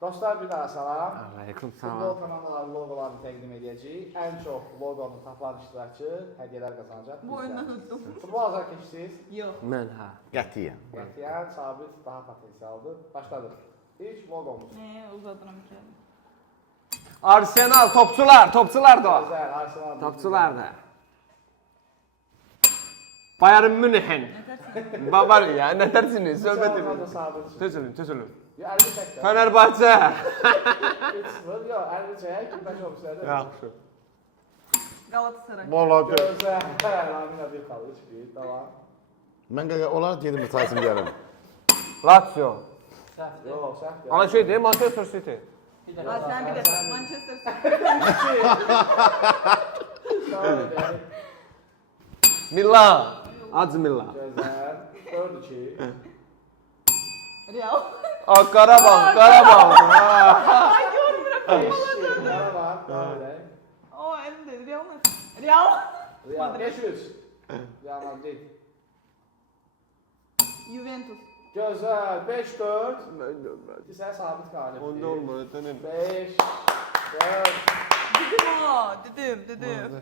Dostlar, bir daha salam. Aleyküm Futbol salam. komandaları logolarını təqdim edəcəyik. Ən çox loqonu tapan iştirakçı hədiyyələr qazanacaq. Bu oyundan unuttum. Futbol azar keçdiniz. Yok. Mən hə. Qətiyyən. Qətiyyən, sabit, daha potensialdır. Başladıq. İlk loqomuz. Uzadıram ki. Arsenal topçular da. Gözəl, Arsenal. Topçular da. Bayern München. Bavariya, nə tərsiniz? Söhbət edin. Tözülün. Yo, 50 çəkdə. Fenerbahçe. 3-0, yo, 50 çək, bir çox istədir. Yaxşı. Galatasaray. Molada. Gözəl, Lamina bir xal, 3-1, tamam. Mən onlar gedim mütəsim gələm. Lazio. Yox, səhv gəl. Ana şey deyim, Manchester City. Ha, sen bir de Manchester City. Tamam, edelim. Milan. Ac Milan. Gözəl, 4-2. Real. Qarabağ. Ay yorum bırak. 5-2, Qarabağ, tamam edək. O elimde. Real mı? Real. Real, 500. Real Madrid. Juventus. Gözəl, 5-4. Sən sabit qalib. Onda olmadı, dönün. 5, 4. Dedim o. Dedim.